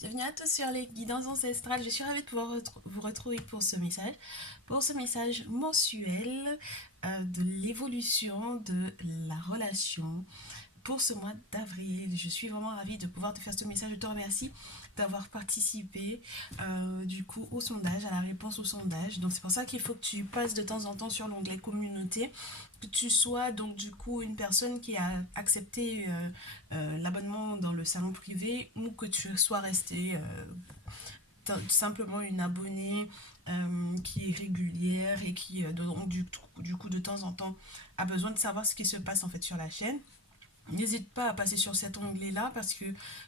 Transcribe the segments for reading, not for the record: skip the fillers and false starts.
Bienvenue à tous sur les guidances ancestrales. Je suis ravie de pouvoir vous retrouver pour ce message mensuel de l'évolution de la relation pour ce mois d'avril. Je suis vraiment ravie de pouvoir te faire ce message. Je te remercie d'avoir participé du coup au sondage, à la réponse au sondage. Donc c'est pour ça qu'il faut que tu passes de temps en temps sur l'onglet communauté, que tu sois donc du coup une personne qui a accepté l'abonnement dans le salon privé ou que tu sois resté simplement une abonnée qui est régulière et qui donc, du coup de temps en temps a besoin de savoir ce qui se passe en fait sur la chaîne. N'hésite pas à passer sur cet onglet-là parce que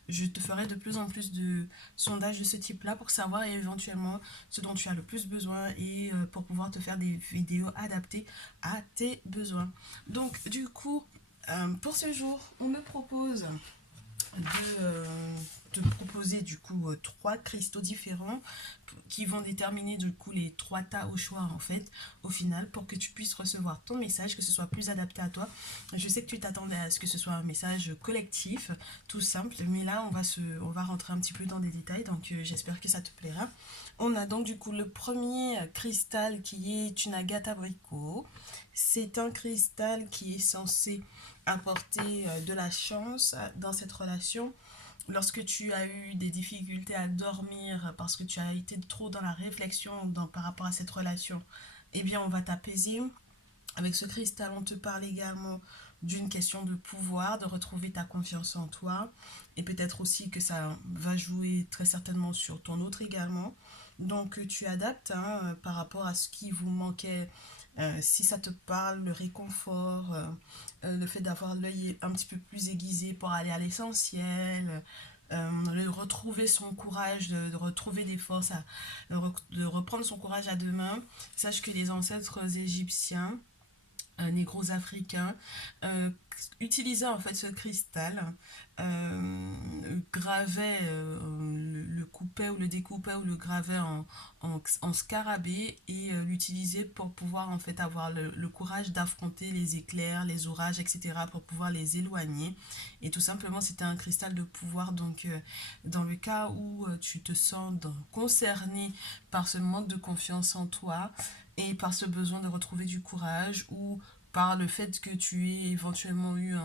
je te ferai de plus en plus de sondages de ce type-là pour savoir éventuellement ce dont tu as le plus besoin et pour pouvoir te faire des vidéos adaptées à tes besoins. Donc du coup, pour ce jour, on me propose de proposer du coup trois cristaux différents qui vont déterminer du coup les trois tas au choix en fait au final pour que tu puisses recevoir ton message, que ce soit plus adapté à toi. Je sais que tu t'attendais à ce que ce soit un message collectif tout simple, mais là on va rentrer un petit peu dans des détails, donc j'espère que ça te plaira. On a donc du coup le premier cristal qui est une agate abricot. C'est un cristal qui est censé apporter de la chance dans cette relation. Lorsque tu as eu des difficultés à dormir parce que tu as été trop dans la réflexion par rapport à cette relation, eh bien on va t'apaiser. Avec ce cristal, on te parle également d'une question de pouvoir, de retrouver ta confiance en toi. Et peut-être aussi que ça va jouer très certainement sur ton autre également. Donc tu adaptes par rapport à ce qui vous manquait. Si ça te parle, le réconfort, le fait d'avoir l'œil un petit peu plus aiguisé pour aller à l'essentiel, de retrouver son courage, de retrouver des forces, de reprendre son courage à deux mains. Sache que les ancêtres égyptiens négros africains utilisaient en fait ce cristal, gravait, le coupait ou le découpait ou le gravait en scarabée et l'utilisait pour pouvoir en fait avoir le courage d'affronter les éclairs, les orages, etc. pour pouvoir les éloigner. Et tout simplement, c'était un cristal de pouvoir. Donc, dans le cas où tu te sens concerné par ce manque de confiance en toi, et par ce besoin de retrouver du courage ou par le fait que tu aies éventuellement eu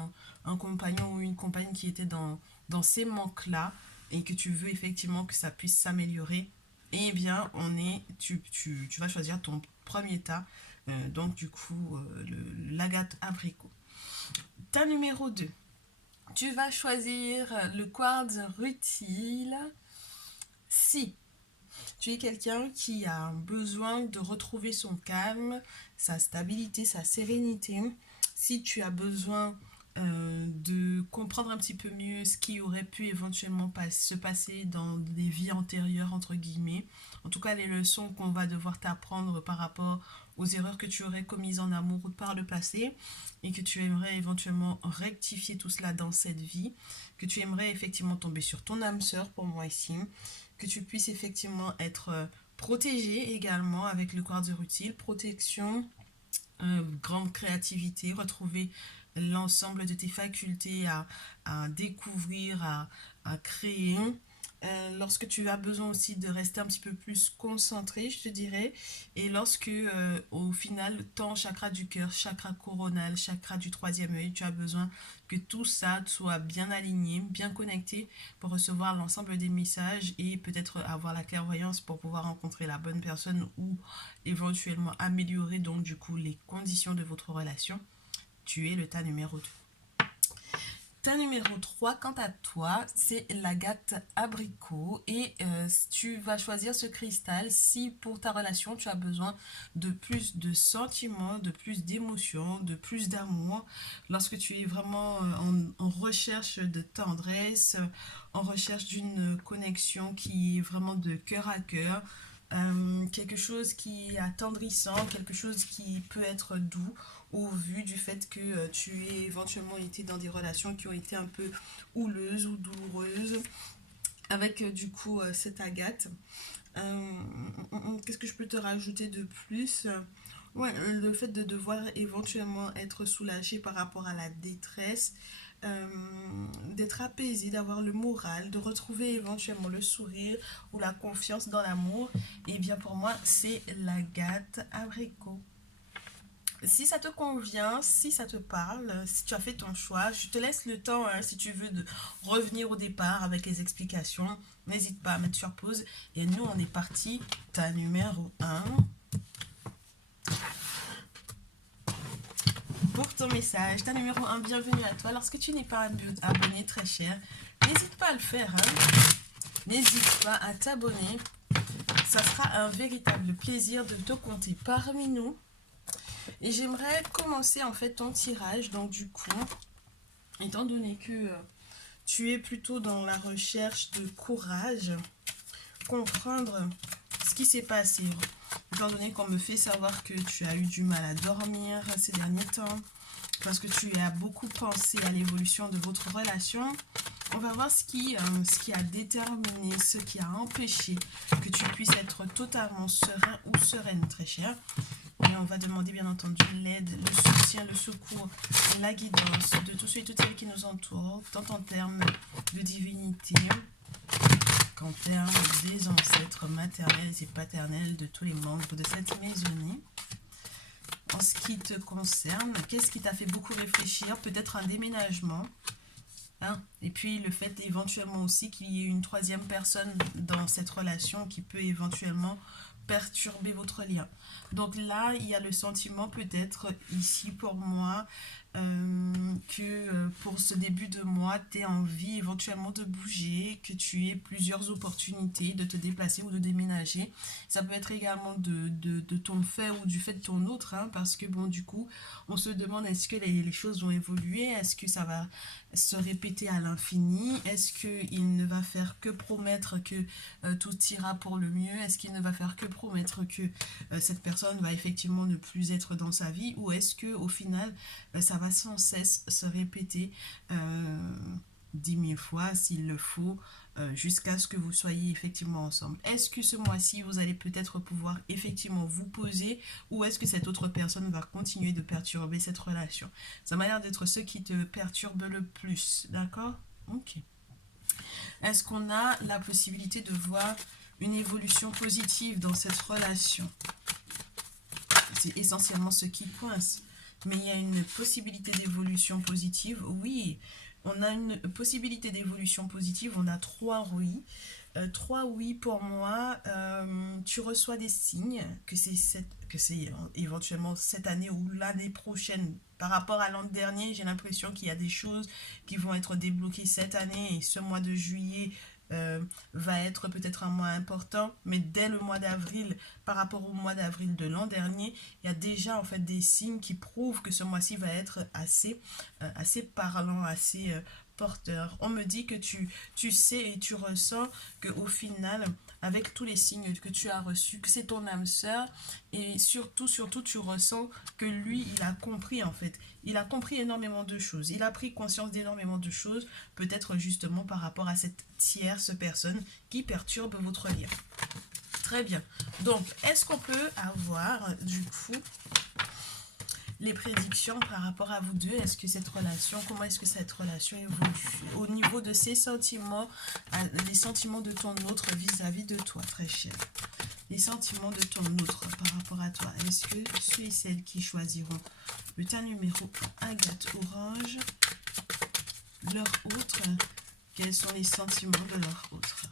un compagnon ou une compagne qui était dans ces manques-là et que tu veux effectivement que ça puisse s'améliorer, eh bien, tu vas choisir ton premier tas, donc du coup, l'agate abricot. Tas numéro 2, tu vas choisir le quartz rutile. Si tu es quelqu'un qui a besoin de retrouver son calme, sa stabilité, sa sérénité. Si tu as besoin de comprendre un petit peu mieux ce qui aurait pu éventuellement se passer dans des vies antérieures, entre guillemets. En tout cas, les leçons qu'on va devoir t'apprendre par rapport aux erreurs que tu aurais commises en amour ou par le passé et que tu aimerais éventuellement rectifier tout cela dans cette vie, que tu aimerais effectivement tomber sur ton âme sœur pour moi ici, que tu puisses effectivement être protégé également avec le quartz rutile, protection, grande créativité, retrouver l'ensemble de tes facultés à découvrir, à créer. Lorsque tu as besoin aussi de rester un petit peu plus concentré, je te dirais, et lorsque au final, ton chakra du cœur, chakra coronal, chakra du troisième œil, tu as besoin que tout ça soit bien aligné, bien connecté pour recevoir l'ensemble des messages et peut-être avoir la clairvoyance pour pouvoir rencontrer la bonne personne ou éventuellement améliorer donc du coup les conditions de votre relation. Tu es le tas numéro 2. Ta numéro 3, quant à toi, c'est l'agate abricot et tu vas choisir ce cristal si pour ta relation tu as besoin de plus de sentiments, de plus d'émotions, de plus d'amour, lorsque tu es vraiment en recherche de tendresse, en recherche d'une connexion qui est vraiment de cœur à cœur, quelque chose qui est attendrissant, quelque chose qui peut être doux au vu du fait que tu aies éventuellement été dans des relations qui ont été un peu houleuses ou douloureuses avec du coup cette agate. Qu'est-ce que je peux te rajouter de plus? Ouais, le fait de devoir éventuellement être soulagé par rapport à la détresse, d'être apaisé, d'avoir le moral, de retrouver éventuellement le sourire ou la confiance dans l'amour, et bien pour moi, c'est l'agate abricot. Si ça te convient, si ça te parle, si tu as fait ton choix, je te laisse le temps, hein, si tu veux, de revenir au départ avec les explications. N'hésite pas à mettre sur pause. Et nous, on est parti. Ta numéro un pour ton message. Ta numéro un, bienvenue à toi. Lorsque tu n'es pas abonné, très cher, n'hésite pas à le faire. Hein. N'hésite pas à t'abonner. Ça sera un véritable plaisir de te compter parmi nous. Et j'aimerais commencer en fait ton tirage. Donc du coup, étant donné que tu es plutôt dans la recherche de courage, comprendre ce qui s'est passé. Étant donné qu'on me fait savoir que tu as eu du mal à dormir ces derniers temps, parce que tu as beaucoup pensé à l'évolution de votre relation, on va voir ce qui a déterminé, ce qui a empêché que tu puisses être totalement serein ou sereine, très cher. Et on va demander bien entendu l'aide, le soutien, le secours, la guidance de tous ceux et toutes celles qui nous entourent, tant en termes de divinité qu'en termes des ancêtres maternels et paternels de tous les membres de cette maisonnée. En ce qui te concerne, qu'est-ce qui t'a fait beaucoup réfléchir? Peut-être un déménagement. Hein? Et puis le fait éventuellement aussi qu'il y ait une troisième personne dans cette relation qui peut éventuellement perturber votre lien. Donc là, il y a le sentiment peut-être ici pour moi que pour ce début de mois, tu as envie éventuellement de bouger, que tu aies plusieurs opportunités de te déplacer ou de déménager. Ça peut être également de ton fait ou du fait de ton autre, hein, parce que bon, du coup, on se demande est-ce que les choses vont évoluer, est-ce que ça va se répéter à l'infini, est-ce qu'il ne va faire que promettre que tout ira pour le mieux, est-ce qu'il ne va faire que promettre que cette personne va effectivement ne plus être dans sa vie, ou est-ce que au final ça va sans cesse se répéter 10 000 fois s'il le faut, jusqu'à ce que vous soyez effectivement ensemble. Est-ce que ce mois-ci, vous allez peut-être pouvoir effectivement vous poser, ou est-ce que cette autre personne va continuer de perturber cette relation? Ça m'a l'air d'être ce qui te perturbe le plus, d'accord? Ok. Est-ce qu'on a la possibilité de voir une évolution positive dans cette relation? C'est essentiellement ce qui coince. Mais il y a une possibilité d'évolution positive, oui. On a une possibilité d'évolution positive, on a 3 oui. 3 oui pour moi. Tu reçois des signes que c'est éventuellement cette année ou l'année prochaine. Par rapport à l'an dernier, j'ai l'impression qu'il y a des choses qui vont être débloquées cette année, et ce mois de juillet va être peut-être un mois important, mais dès le mois d'avril, par rapport au mois d'avril de l'an dernier, il y a déjà en fait des signes qui prouvent que ce mois-ci va être assez parlant, assez porteur. On me dit que tu sais et tu ressens qu'au final, avec tous les signes que tu as reçus, que c'est ton âme sœur, et surtout, tu ressens que lui, il a compris en fait. Il a compris énormément de choses. Il a pris conscience d'énormément de choses, peut-être justement par rapport à cette tierce personne qui perturbe votre lien. Très bien. Donc, est-ce qu'on peut avoir, du coup, les prédictions par rapport à vous deux? Est-ce que cette relation, comment est-ce que cette relation évolue au niveau de ses sentiments, les sentiments de ton autre vis-à-vis de toi, très cher? Les sentiments de ton autre par rapport à toi. Est-ce que ceux et celles qui choisiront le tas numéro 1, agate orange, leur autre, quels sont les sentiments de leur autre?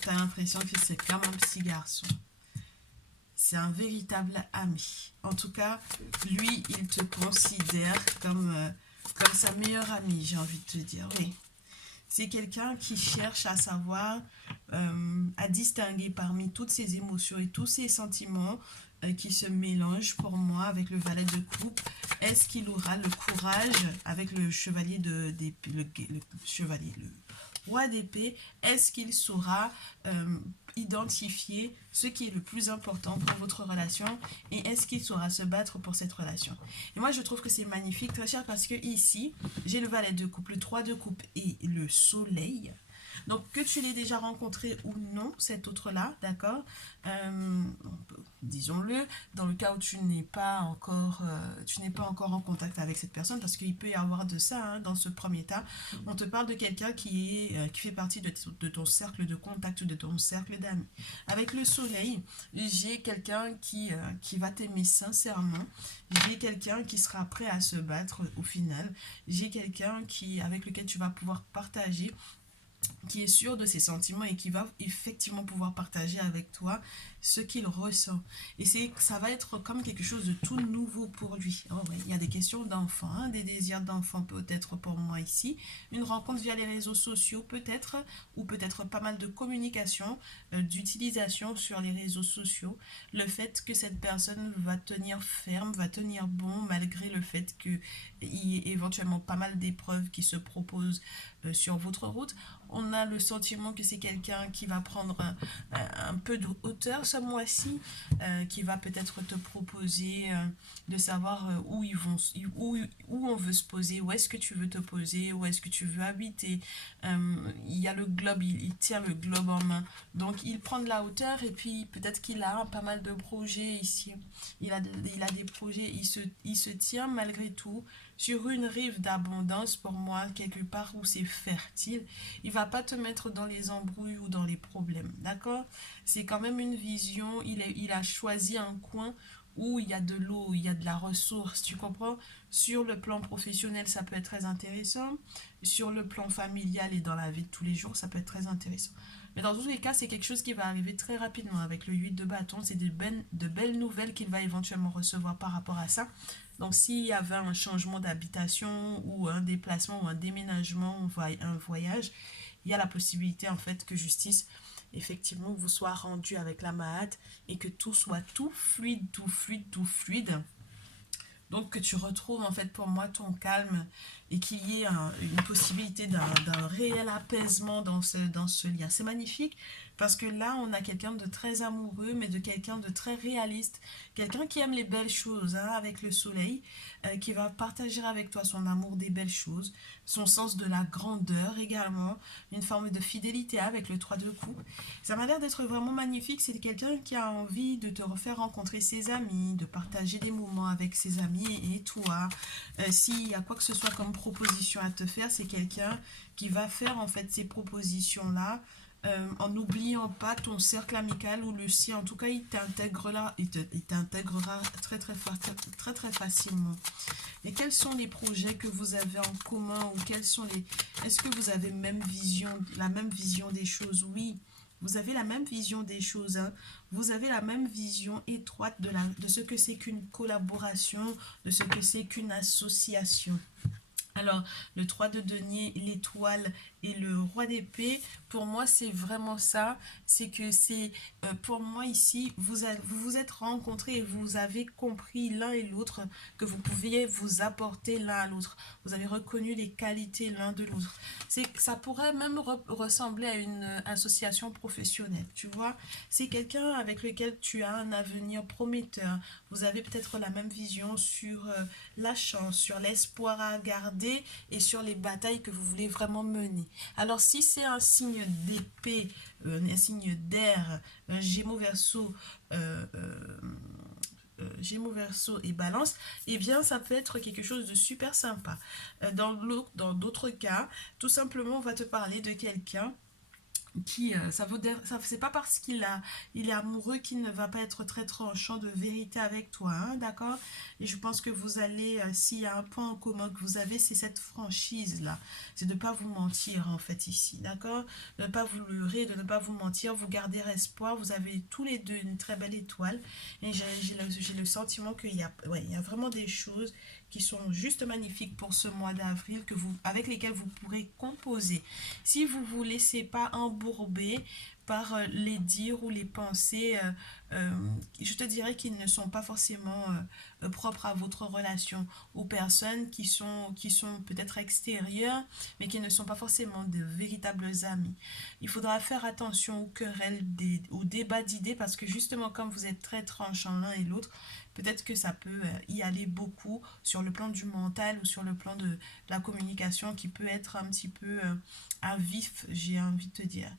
Tu as l'impression que c'est comme un petit garçon. C'est un véritable ami. En tout cas, lui, il te considère comme sa meilleure amie, j'ai envie de te dire. Oui. C'est quelqu'un qui cherche à savoir, à distinguer parmi toutes ses émotions et tous ses sentiments qui se mélangent pour moi avec le valet de coupe. Est-ce qu'il aura le courage avec le chevalier d'épée, le chevalier, le roi d'épée? Est-ce qu'il saura identifier ce qui est le plus important pour votre relation, et est-ce qu'il saura se battre pour cette relation? Et moi je trouve que c'est magnifique, très cher, parce que ici j'ai le valet de coupe, le 3 de coupe et le soleil. Donc, que tu l'aies déjà rencontré ou non, cet autre-là, d'accord. Disons-le, dans le cas où tu n'es pas encore en contact avec cette personne, parce qu'il peut y avoir de ça, hein, dans ce premier tas. On te parle de quelqu'un qui fait partie de ton cercle de contact, de ton cercle d'amis. Avec le soleil, j'ai quelqu'un qui va t'aimer sincèrement. J'ai quelqu'un qui sera prêt à se battre au final. J'ai quelqu'un avec lequel tu vas pouvoir partager, qui est sûr de ses sentiments et qui va effectivement pouvoir partager avec toi ce qu'il ressent. Et ça va être comme quelque chose de tout nouveau pour lui. Oh ouais, il y a des questions d'enfant, hein, des désirs d'enfant peut-être pour moi ici. Une rencontre via les réseaux sociaux peut-être, ou peut-être pas mal de communication, d'utilisation sur les réseaux sociaux. Le fait que cette personne va tenir ferme, va tenir bon, malgré le fait qu'il y ait éventuellement pas mal d'épreuves qui se proposent sur votre route. On a le sentiment que c'est quelqu'un qui va prendre un peu de hauteur ce mois-ci, qui va peut-être te proposer de savoir où on veut se poser, où est-ce que tu veux te poser, où est-ce que tu veux habiter. Il y a le globe, il tient le globe en main. Donc il prend de la hauteur et puis peut-être qu'il a pas mal de projets ici. Il a des projets, il se tient malgré tout sur une rive d'abondance pour moi, quelque part où c'est fertile. Il va pas te mettre dans les embrouilles ou dans les problèmes, d'accord? C'est quand même une vision, il a choisi un coin où il y a de l'eau, il y a de la ressource, tu comprends? Sur le plan professionnel, ça peut être très intéressant. Sur le plan familial et dans la vie de tous les jours, ça peut être très intéressant. Mais dans tous les cas, c'est quelque chose qui va arriver très rapidement avec le 8 de bâton. C'est de belles nouvelles qu'il va éventuellement recevoir par rapport à ça. Donc, s'il y avait un changement d'habitation ou un déplacement ou un déménagement, un voyage, il y a la possibilité en fait que justice effectivement vous soit rendue avec la Mahat et que tout soit tout fluide, tout fluide, tout fluide. Donc que tu retrouves en fait pour moi ton calme et qu'il y ait une possibilité d'un réel apaisement dans ce lien. C'est magnifique parce que là on a quelqu'un de très amoureux mais de quelqu'un de très réaliste, quelqu'un qui aime les belles choses, hein, avec le soleil, qui va partager avec toi son amour des belles choses, son sens de la grandeur également, une forme de fidélité avec le 3 de coupe. Ça m'a l'air d'être vraiment magnifique, c'est quelqu'un qui a envie de te refaire rencontrer ses amis, de partager des moments avec ses amis et toi. S'il y a quoi que ce soit comme proposition à te faire, c'est quelqu'un qui va faire en fait ces propositions-là en n'oubliant pas ton cercle amical ou le sien. En tout cas, il t'intégrera très très facilement. Et quels sont les projets que vous avez en commun ou est-ce que vous avez la même vision des choses? Oui, vous avez la même vision des choses, hein. Vous avez la même vision étroite de ce que c'est qu'une collaboration, de ce que c'est qu'une association. Alors, le 3 de denier, l'étoile et le roi d'épée, pour moi, c'est vraiment ça. C'est que pour moi ici, vous vous êtes rencontrés et vous avez compris l'un et l'autre que vous pouviez vous apporter l'un à l'autre. Vous avez reconnu les qualités l'un de l'autre. Ça pourrait même ressembler à une association professionnelle, tu vois. C'est quelqu'un avec lequel tu as un avenir prometteur. Vous avez peut-être la même vision sur la chance, sur l'espoir à garder et sur les batailles que vous voulez vraiment mener. Alors si c'est un signe d'épée, un signe d'air, un Gémeaux Verseau, Gémeaux Verseau et Balance, eh bien ça peut être quelque chose de super sympa. Dans d'autres cas, tout simplement on va te parler de quelqu'un c'est pas parce il est amoureux qu'il ne va pas être très tranchant de vérité avec toi, hein, d'accord? Et je pense que vous allez, s'il y a un point en commun que vous avez, c'est cette franchise là, c'est de ne pas vous mentir en fait ici, d'accord? De ne pas vous leurrer, de ne pas vous mentir, vous garder espoir, vous avez tous les deux une très belle étoile et j'ai le sentiment il y a vraiment des choses qui sont juste magnifiques pour ce mois d'avril avec lesquelles vous pourrez composer. Si vous ne vous laissez pas embourber par les dires ou les pensées, je te dirais qu'ils ne sont pas forcément propres à votre relation, aux personnes qui sont peut-être extérieures, mais qui ne sont pas forcément de véritables amis. Il faudra faire attention aux querelles, aux débats d'idées, parce que justement, comme vous êtes très tranchants l'un et l'autre, peut-être que ça peut y aller beaucoup sur le plan du mental ou sur le plan de la communication qui peut être un petit peu à vif, j'ai envie de te dire.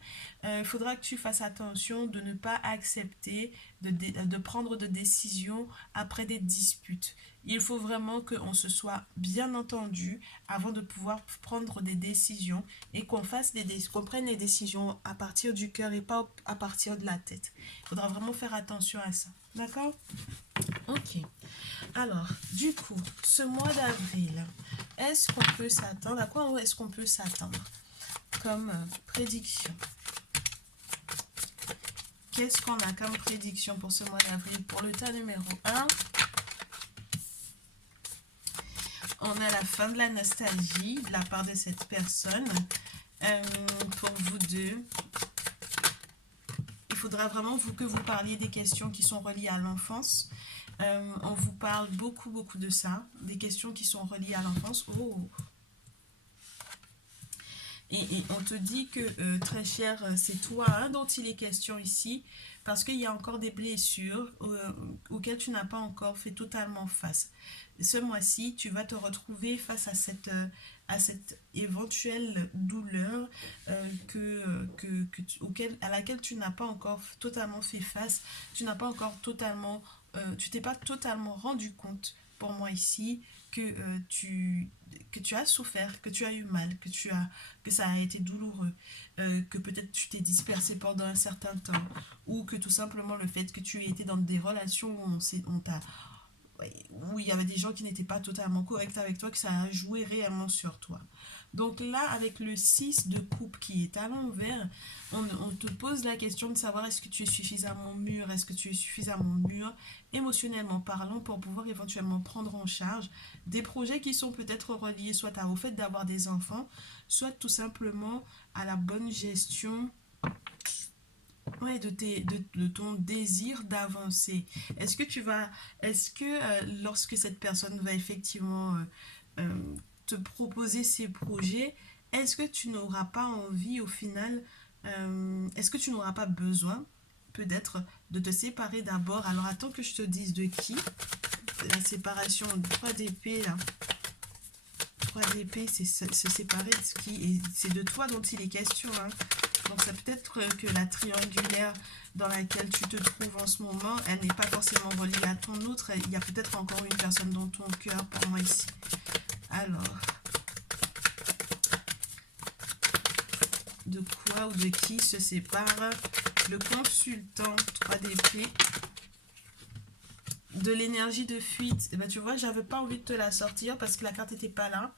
Il faudra que tu fasses attention de ne pas accepter de prendre de décisions après des disputes. Il faut vraiment qu'on se soit bien entendu avant de pouvoir prendre des décisions et qu'on prenne les décisions à partir du cœur et pas à partir de la tête. Il faudra vraiment faire attention à ça. D'accord? Ok. Alors, du coup, ce mois d'avril, est-ce qu'on peut s'attendre? À quoi est-ce qu'on peut s'attendre comme prédiction? Qu'est-ce qu'on a comme prédiction pour ce mois d'avril? Pour le tas numéro 1, on a la fin de la nostalgie de la part de cette personne. Pour vous deux, il faudra vraiment que vous parliez des questions qui sont reliées à l'enfance. On vous parle beaucoup de ça, des questions qui sont reliées à l'enfance. Oh. Et on te dit que, très cher, c'est toi dont il est question ici, parce qu'il y a encore des blessures auxquelles tu n'as pas encore fait totalement face. Ce mois-ci, tu vas te retrouver face à cette éventuelle douleur à laquelle tu n'as pas encore totalement fait face, tu n'as pas encore totalement, tu t'es pas totalement rendu compte, pour moi ici, que tu as souffert, que tu as eu mal, que ça a été douloureux, que peut-être tu t'es dispersé pendant un certain temps, ou que tout simplement le fait que tu aies été dans des relations où il y avait des gens qui n'étaient pas totalement corrects avec toi, que ça a joué réellement sur toi. Donc là, avec le 6 de coupe qui est à l'envers, on te pose la question de savoir est-ce que tu es suffisamment mûr, est-ce que tu es suffisamment mûr, émotionnellement parlant, pour pouvoir éventuellement prendre en charge des projets qui sont peut-être reliés soit au fait d'avoir des enfants, soit tout simplement à la bonne gestion, ouais, de ton désir d'avancer. Est-ce que lorsque cette personne va effectivement te proposer ses projets, est-ce que tu n'auras pas envie au final, est-ce que tu n'auras pas besoin peut-être de te séparer d'abord? Alors attends que je te dise de qui. La séparation de 3 d'épée là. 3 d'épée, c'est se séparer de qui? Et c'est de toi dont il est question, hein. Donc ça peut être que la triangulaire dans laquelle tu te trouves en ce moment, elle n'est pas forcément reliée à ton autre. Il y a peut-être encore une personne dans ton cœur pour moi ici. Alors, de quoi ou de qui se sépare le consultant 3 d'épée? De l'énergie de fuite. Et ben, tu vois, j'avais pas envie de te la sortir parce que la carte n'était pas là.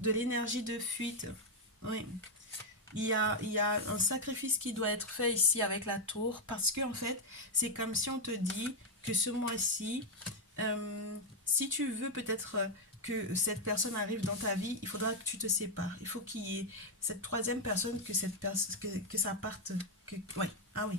De l'énergie de fuite. Oui. Il y a un sacrifice qui doit être fait ici avec la tour, parce que en fait, c'est comme si on te dit que ce mois-ci, si tu veux peut-être que cette personne arrive dans ta vie, il faudra que tu te sépares. Il faut qu'il y ait cette troisième personne, que ça parte. Ouais, ah oui.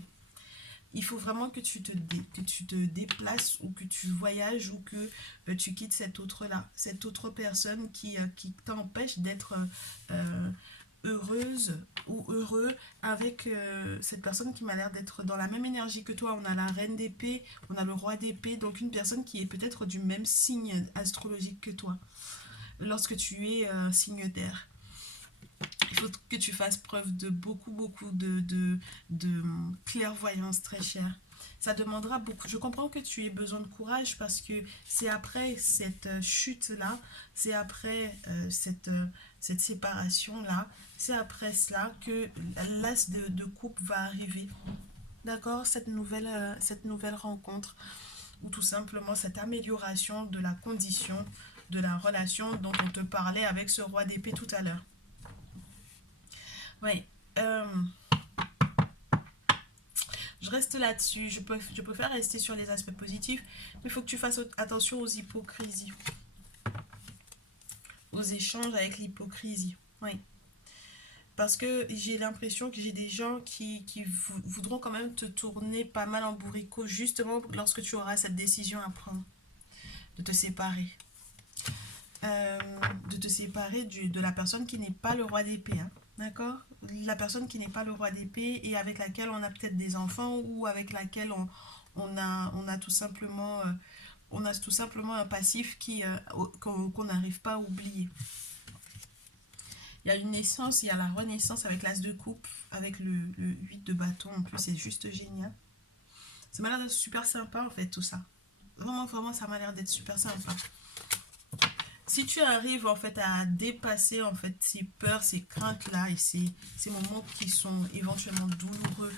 Il faut vraiment que que tu te déplaces ou que tu voyages ou que tu quittes cette autre-là, cette autre personne qui t'empêche d'être heureuse ou heureux avec cette personne qui m'a l'air d'être dans la même énergie que toi. On a la reine d'épée, on a le roi d'épée, donc une personne qui est peut-être du même signe astrologique que toi, lorsque tu es signe d'air. Il faut que tu fasses preuve de beaucoup de clairvoyance, très chère. Ça demandera beaucoup. Je comprends que tu aies besoin de courage parce que c'est après cette chute-là, c'est après cette séparation-là, c'est après cela que l'as de coupe va arriver. D'accord? Cette nouvelle rencontre ou tout simplement cette amélioration de la condition de la relation dont on te parlait avec ce roi d'épée tout à l'heure. Oui. Je reste là-dessus. Je préfère rester sur les aspects positifs, mais il faut que tu fasses attention aux hypocrisies, aux échanges avec l'hypocrisie. Oui. Parce que j'ai l'impression que j'ai des gens qui voudront quand même te tourner pas mal en bourricot, justement lorsque tu auras cette décision à prendre, de te séparer. Euh, de te séparer de la personne qui n'est pas le roi d'épée, hein. D'accord? La personne qui n'est pas le roi d'épée et avec laquelle on a peut-être des enfants ou avec laquelle on a tout simplement on a tout simplement un passif qu'on n'arrive pas à oublier. Il y a une naissance, il y a la renaissance avec l'as de coupe, avec le 8 de bâton. En plus, c'est juste génial. Ça m'a l'air d'être super sympa, en fait, tout ça. Vraiment, vraiment, ça m'a l'air d'être super sympa. Si tu arrives, en fait, à dépasser, en fait, ces peurs, ces craintes-là et ces moments qui sont éventuellement douloureux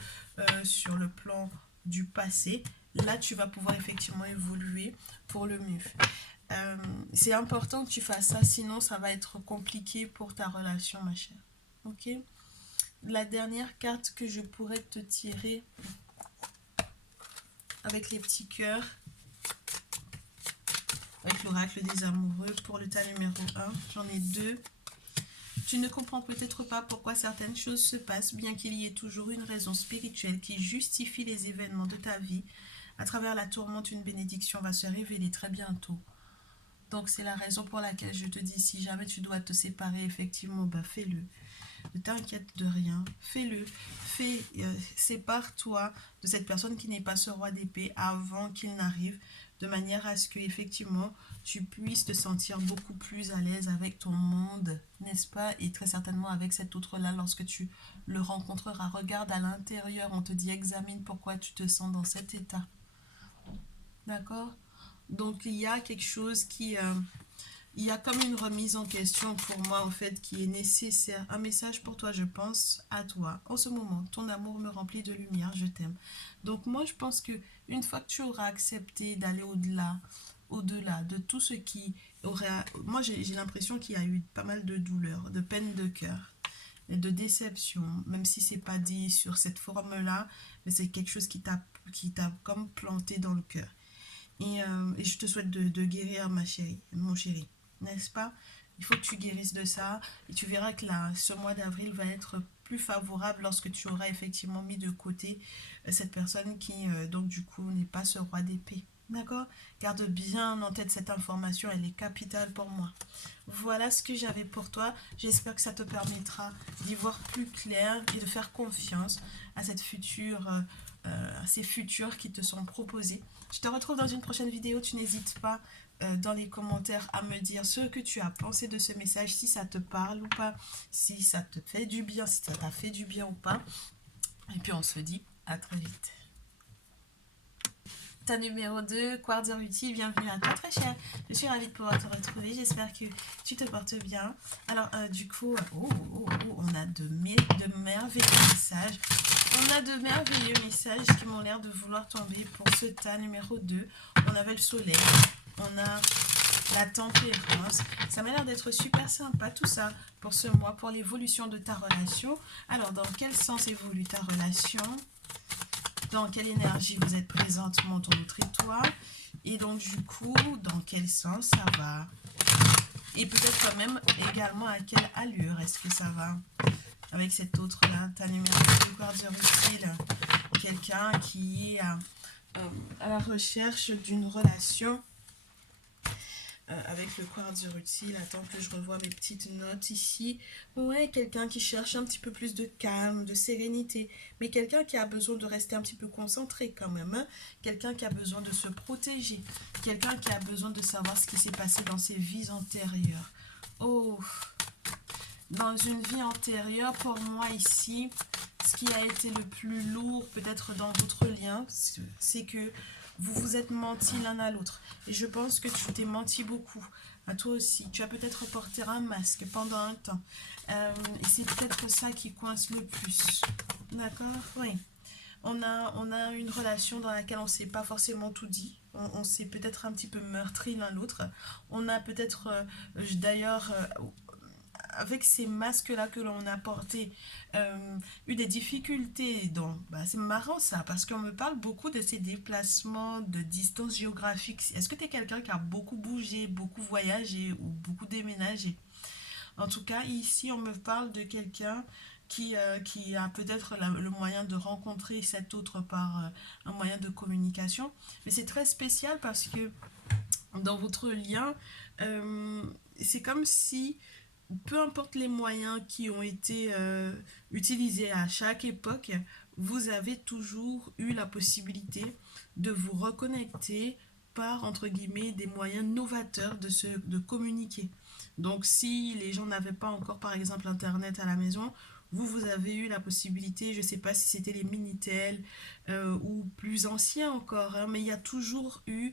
sur le plan du passé, là, tu vas pouvoir effectivement évoluer pour le mieux. C'est important que tu fasses ça, sinon ça va être compliqué pour ta relation, ma chère. Ok? La dernière carte que je pourrais te tirer avec les petits cœurs, avec l'oracle des amoureux pour le tas numéro 1, j'en ai deux. Tu ne comprends peut-être pas pourquoi certaines choses se passent, bien qu'il y ait toujours une raison spirituelle qui justifie les événements de ta vie. À travers la tourmente, une bénédiction va se révéler très bientôt. Donc c'est la raison pour laquelle je te dis, si jamais tu dois te séparer, effectivement, bah fais-le. Ne t'inquiète de rien, fais-le. Sépare-toi de cette personne qui n'est pas ce roi d'épée avant qu'il n'arrive, de manière à ce que effectivement tu puisses te sentir beaucoup plus à l'aise avec ton monde, n'est-ce pas? Et très certainement avec cet autre-là lorsque tu le rencontreras. Regarde à l'intérieur, on te dit examine pourquoi tu te sens dans cet état. D'accord? Donc il y a quelque chose il y a comme une remise en question pour moi en fait qui est nécessaire. Un message pour toi, je pense à toi. En ce moment, ton amour me remplit de lumière, je t'aime. Donc moi je pense que une fois que tu auras accepté d'aller au-delà de tout ce qui aurait... Moi j'ai l'impression qu'il y a eu pas mal de douleurs, de peine de cœur, de déception, même si c'est pas dit sur cette forme-là, mais c'est quelque chose qui t'a comme planté dans le cœur. Et je te souhaite de guérir, ma chérie, mon chéri, n'est-ce pas? Il faut que tu guérisses de ça et tu verras que là, ce mois d'avril va être plus favorable lorsque tu auras effectivement mis de côté cette personne qui, donc du coup, n'est pas ce roi d'épée. D'accord? Garde bien en tête cette information, elle est capitale pour moi. Voilà ce que j'avais pour toi. J'espère que ça te permettra d'y voir plus clair et de faire confiance à à ces futurs qui te sont proposés. Je te retrouve dans une prochaine vidéo. Tu n'hésites pas dans les commentaires à me dire ce que tu as pensé de ce message, si ça te parle ou pas, si ça te fait du bien, si ça t'a fait du bien ou pas. Et puis on se dit à très vite. Ta numéro 2, Quartz utile, bienvenue à toi très cher. Je suis ravie de pouvoir te retrouver, j'espère que tu te portes bien. Alors du coup, on a de merveilleux messages. On a de merveilleux messages qui m'ont l'air de vouloir tomber pour ce tas numéro 2. On avait le soleil, on a la tempérance. Ça m'a l'air d'être super sympa tout ça pour ce mois, pour l'évolution de ta relation. Alors dans quel sens évolue ta relation ? Dans quelle énergie vous êtes présentement ton autre étoile? Et donc du coup, dans quel sens ça va? Et peut-être quand même également à quelle allure est-ce que ça va? Avec cet autre-là, ta numéro de quartz utile, quelqu'un qui est à la recherche d'une relation avec le quartz utile. Attends que je revoie mes petites notes ici. Ouais, quelqu'un qui cherche un petit peu plus de calme, de sérénité, mais quelqu'un qui a besoin de rester un petit peu concentré quand même, hein? Quelqu'un qui a besoin de se protéger, quelqu'un qui a besoin de savoir ce qui s'est passé dans ses vies antérieures. Oh, dans une vie antérieure, pour moi ici, ce qui a été le plus lourd peut-être dans votre lien, c'est que vous vous êtes menti l'un à l'autre. Et je pense que tu t'es menti beaucoup. À toi aussi. Tu as peut-être porté un masque pendant un temps. Et c'est peut-être ça qui coince le plus. D'accord? Oui. On a une relation dans laquelle on ne s'est pas forcément tout dit. On s'est peut-être un petit peu meurtri l'un l'autre. On a peut-être, d'ailleurs, avec ces masques-là que l'on a portés, eu des difficultés. Donc, bah, c'est marrant ça, parce qu'on me parle beaucoup de ces déplacements de distance géographique. Est-ce que tu es quelqu'un qui a beaucoup bougé, beaucoup voyagé ou beaucoup déménagé? En tout cas, ici, on me parle de quelqu'un qui a peut-être le moyen de rencontrer cet autre par un moyen de communication. Mais c'est très spécial parce que dans votre lien, euh, c'est comme si, peu importe les moyens qui ont été utilisés à chaque époque, vous avez toujours eu la possibilité de vous reconnecter par, entre guillemets, des moyens novateurs de communiquer. Donc si les gens n'avaient pas encore, par exemple, Internet à la maison, vous avez eu la possibilité, je ne sais pas si c'était les Minitel ou plus anciens encore, hein, mais il y a toujours eu,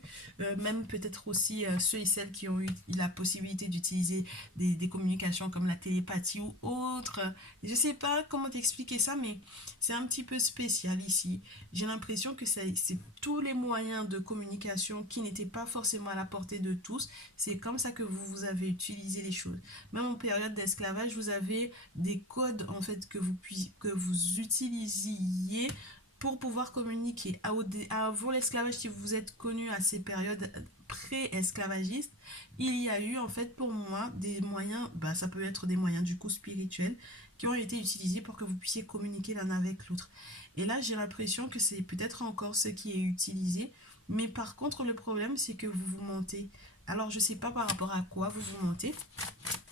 même peut-être aussi ceux et celles qui ont eu la possibilité d'utiliser des communications comme la télépathie ou autre. Je sais pas comment t'expliquer ça, mais c'est un petit peu spécial ici. J'ai l'impression que c'est tous les moyens de communication qui n'étaient pas forcément à la portée de tous. C'est comme ça que vous avez utilisé les choses. Même en période d'esclavage, vous avez des codes en fait que vous utilisiez pour pouvoir communiquer. Avant l'esclavage, si vous êtes connu à ces périodes pré-esclavagistes, il y a eu en fait pour moi des moyens, bah, ça peut être des moyens du coup spirituels qui ont été utilisés pour que vous puissiez communiquer l'un avec l'autre. Et là j'ai l'impression que c'est peut-être encore ce qui est utilisé, mais par contre le problème c'est que vous vous mentez. Alors je sais pas par rapport à quoi vous vous mentez.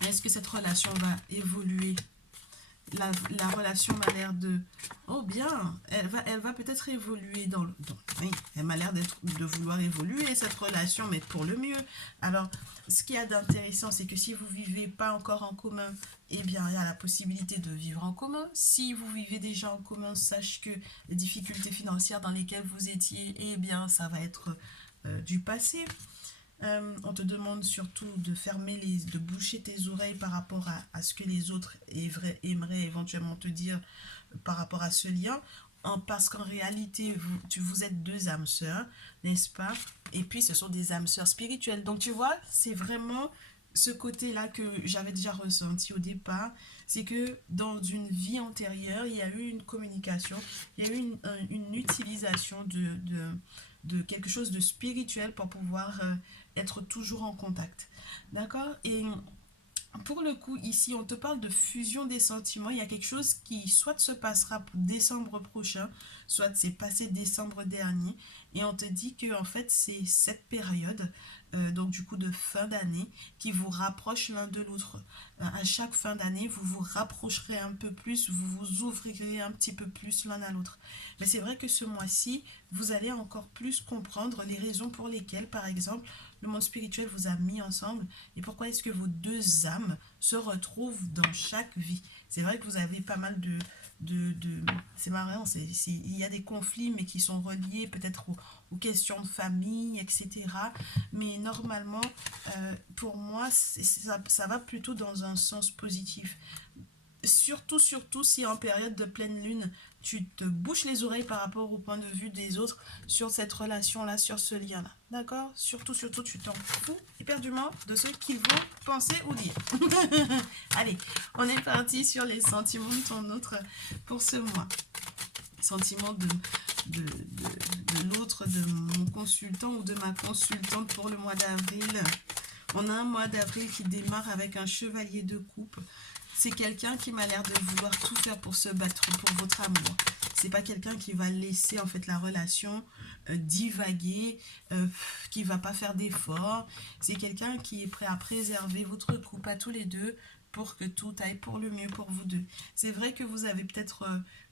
Est-ce que cette relation va évoluer? La relation m'a l'air de... Oh bien, elle va peut-être évoluer oui, elle m'a l'air de vouloir évoluer cette relation, mais pour le mieux. Alors, ce qu'il y a d'intéressant, c'est que si vous vivez pas encore en commun, eh bien, il y a la possibilité de vivre en commun. Si vous vivez déjà en commun, sache que les difficultés financières dans lesquelles vous étiez, eh bien, ça va être du passé. On te demande surtout de boucher tes oreilles par rapport à ce que les autres aimeraient éventuellement te dire par rapport à ce lien. Parce qu'en réalité, vous êtes deux âmes sœurs, n'est-ce pas? Et puis, ce sont des âmes sœurs spirituelles. Donc, tu vois, c'est vraiment ce côté-là que j'avais déjà ressenti au départ. C'est que dans une vie antérieure, il y a eu une communication, il y a eu une utilisation de quelque chose de spirituel pour pouvoir être toujours en contact. D'accord? Et pour le coup, ici, on te parle de fusion des sentiments. Il y a quelque chose qui soit se passera pour décembre prochain, soit c'est passé décembre dernier. Et on te dit que en fait, c'est cette période, donc du coup de fin d'année, qui vous rapproche l'un de l'autre. À chaque fin d'année, vous vous rapprocherez un peu plus, vous vous ouvrirez un petit peu plus l'un à l'autre. Mais c'est vrai que ce mois-ci, vous allez encore plus comprendre les raisons pour lesquelles, par exemple, le monde spirituel vous a mis ensemble et pourquoi est-ce que vos deux âmes se retrouvent dans chaque vie. C'est vrai que vous avez pas mal c'est marrant, il y a des conflits mais qui sont reliés peut-être aux questions de famille, etc. Mais normalement, pour moi, ça va plutôt dans un sens positif. Surtout si en période de pleine lune, tu te bouches les oreilles par rapport au point de vue des autres sur cette relation-là, sur ce lien-là. D'accord? Surtout, tu t'en fous éperdument de ce qu'ils vont penser ou dire. Allez, on est parti sur les sentiments de ton autre pour ce mois. Sentiments de l'autre, de mon consultant ou de ma consultante pour le mois d'avril. On a un mois d'avril qui démarre avec un chevalier de coupe. C'est quelqu'un qui m'a l'air de vouloir tout faire pour se battre pour votre amour. C'est pas quelqu'un qui va laisser en fait la relation divaguer, qui va pas faire d'efforts. C'est quelqu'un qui est prêt à préserver votre couple à tous les deux pour que tout aille pour le mieux pour vous deux. C'est vrai que vous avez peut-être...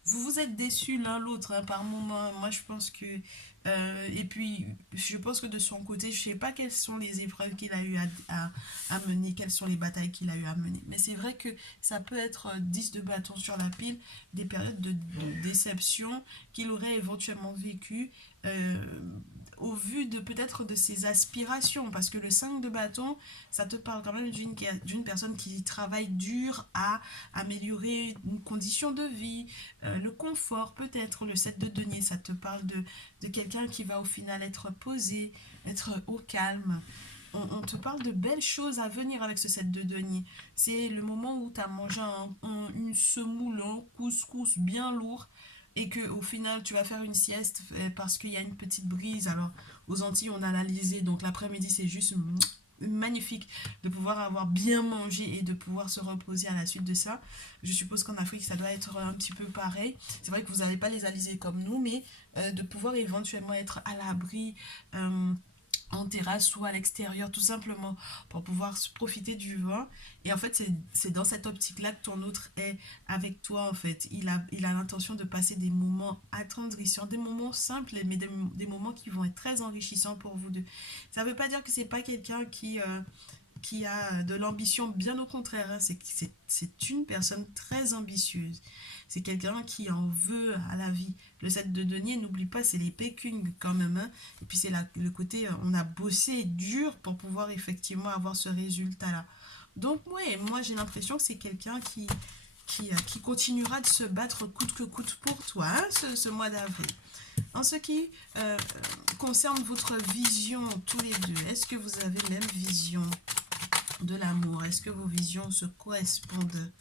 vous vous êtes déçus l'un l'autre hein, par moment. Moi, je pense que... et puis, je pense que de son côté, je sais pas quelles sont les épreuves qu'il a eu à mener, quelles sont les batailles qu'il a eu à mener. Mais c'est vrai que ça peut être 10 de bâton sur la pile, des périodes de déception qu'il aurait éventuellement vécues au vu de peut-être de ses aspirations, parce que le 5 de bâton, ça te parle quand même d'une personne qui travaille dur à améliorer une condition de vie, le confort peut-être. Le 7 de denier, ça te parle de quelqu'un qui va au final être posé, être au calme. On te parle de belles choses à venir avec ce 7 de denier. C'est le moment où tu as mangé une semoule, un couscous bien lourd et que au final tu vas faire une sieste parce qu'il y a une petite brise. Alors aux Antilles on a l'Alizé, donc l'après-midi c'est juste magnifique de pouvoir avoir bien mangé et de pouvoir se reposer à la suite de ça. Je suppose qu'en Afrique, ça doit être un petit peu pareil. C'est vrai que vous n'avez pas les alizés comme nous, mais de pouvoir éventuellement être à l'abri en terrasse ou à l'extérieur, tout simplement pour pouvoir profiter du vent. Et en fait, c'est dans cette optique-là que ton autre est avec toi, en fait. Il a l'intention de passer des moments attendrissants, des moments simples, mais des moments qui vont être très enrichissants pour vous deux. Ça ne veut pas dire que c'est pas quelqu'un qui a de l'ambition, bien au contraire, hein. C'est une personne très ambitieuse. C'est quelqu'un qui en veut à la vie. Le 7 de denier, n'oublie pas, c'est les pécunes quand même, hein. Et puis c'est le côté, on a bossé dur pour pouvoir effectivement avoir ce résultat-là. Donc ouais, moi j'ai l'impression que c'est quelqu'un qui continuera de se battre coûte que coûte pour toi, hein, ce mois d'avril. En ce qui concerne votre vision tous les deux, est-ce que vous avez la même vision de l'amour? Est-ce que vos visions se correspondent?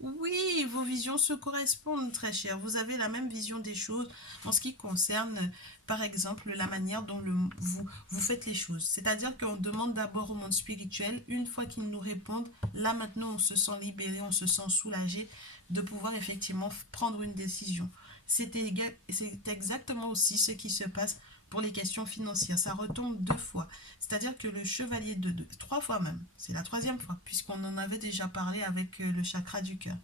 Oui, vos visions se correspondent, très cher. Vous avez la même vision des choses en ce qui concerne, par exemple, la manière dont vous faites les choses. C'est-à-dire qu'on demande d'abord au monde spirituel, une fois qu'ils nous répondent, là maintenant on se sent libéré, on se sent soulagé de pouvoir effectivement prendre une décision. C'est exactement aussi ce qui se passe pour les questions financières. Ça retombe deux fois. C'est-à-dire que le chevalier de deux, trois fois même, c'est la troisième fois, puisqu'on en avait déjà parlé avec le chakra du cœur.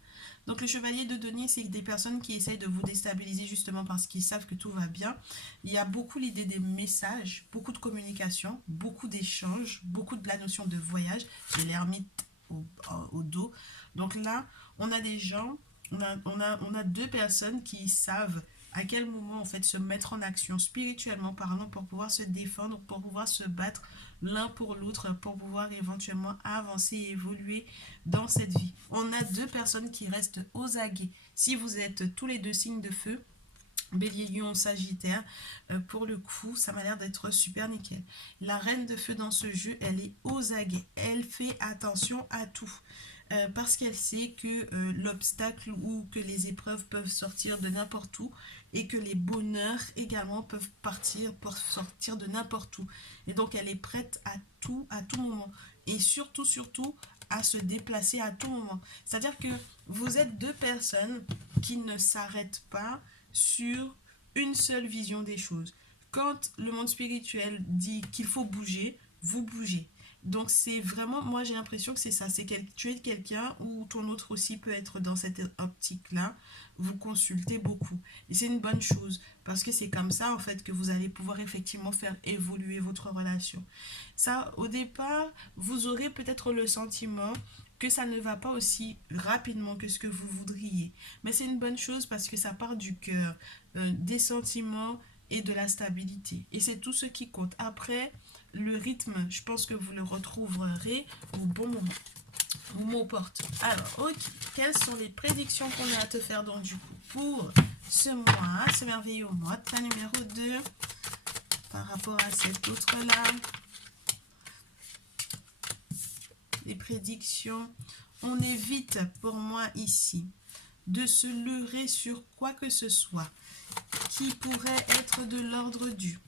Donc le chevalier de denier, c'est des personnes qui essayent de vous déstabiliser justement parce qu'ils savent que tout va bien. Il y a beaucoup l'idée des messages, beaucoup de communication, beaucoup d'échanges, beaucoup de la notion de voyage. J'ai l'ermite au dos. Donc là, on a des gens, on a deux personnes qui savent à quel moment en fait se mettre en action spirituellement parlant pour pouvoir se défendre, pour pouvoir se battre l'un pour l'autre, pour pouvoir éventuellement avancer et évoluer dans cette vie. On a deux personnes qui restent aux aguets. Si vous êtes tous les deux signes de feu, Bélier, Lion, Sagittaire, pour le coup, ça m'a l'air d'être super nickel. La reine de feu dans ce jeu, elle est aux aguets. Elle fait attention à tout. Parce qu'elle sait que l'obstacle ou que les épreuves peuvent sortir de n'importe où et que les bonheurs également peuvent partir pour sortir de n'importe où. Et donc elle est prête à tout moment. Et surtout, surtout, à se déplacer à tout moment. C'est-à-dire que vous êtes deux personnes qui ne s'arrêtent pas sur une seule vision des choses. Quand le monde spirituel dit qu'il faut bouger, vous bougez. Donc c'est vraiment, moi j'ai l'impression que c'est ça, c'est que tu es quelqu'un ou ton autre aussi peut être dans cette optique-là, vous consultez beaucoup. Et c'est une bonne chose, parce que c'est comme ça en fait que vous allez pouvoir effectivement faire évoluer votre relation. Ça, au départ, vous aurez peut-être le sentiment que ça ne va pas aussi rapidement que ce que vous voudriez. Mais c'est une bonne chose parce que ça part du cœur, des sentiments et de la stabilité. Et c'est tout ce qui compte. Après, le rythme, je pense que vous le retrouverez au bon moment. Mot porte. Alors, ok. Quelles sont les prédictions qu'on a à te faire donc du coup pour ce mois, ce merveilleux mois, ta numéro 2, par rapport à cet autre-là. Les prédictions. On évite pour moi ici de se leurrer sur quoi que ce soit qui pourrait être de l'ordre du